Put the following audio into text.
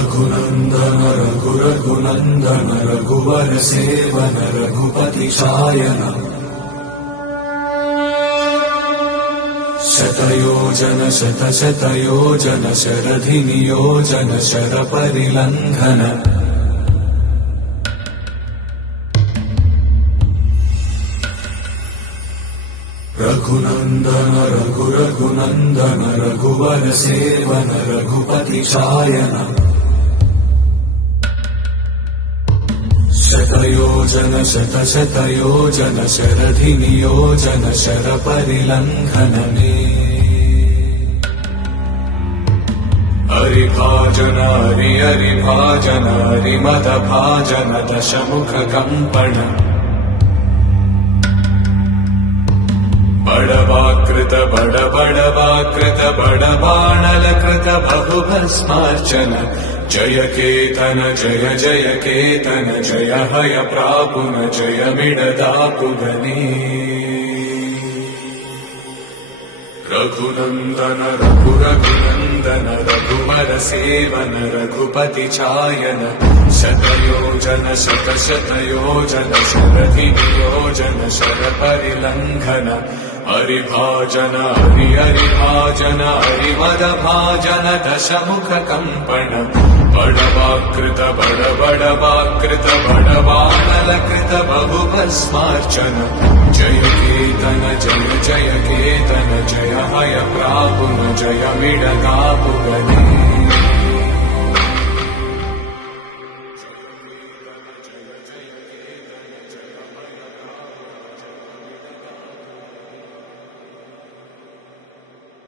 रघुनन्दन रघुरघुनन्दन रघुवर seven Raghupati Shayan शतयोजन शतशतयोजन शरधि नियोजन शरपरिलङ्घन रघुनन्दन रघुरघुनन्दन रघुवर seven Raghupati Shayan शतयोजन शतशतयोजन शरधि नियोजन शरपरिलङ्घन हरिभाजन हरिभाजन हरिमदभाजन दशमुख कम्पण बड़वाकृत बड़वाकृत बड़बाणलकृत बहुभस्मार्चन जय केतन जय जय केतन जय हय प्रापुन जय मिडदापुगनी रघुनन्दन रघुरघुनन्दन रघुवर सेवन रघुपति चायन शतयोजन शतशतयोजन शरधि नियोजन शरपरिलङ्घन हरिभाजन हरिभाजन हरिमदभाजन दशमुख कम्पण बड़वाकृत बड़वाकृत बड़बाणलकृत बहुभस्मार्चन जय केतन जय जय केतन जय हय प्रापुन जय मिडदापुगनी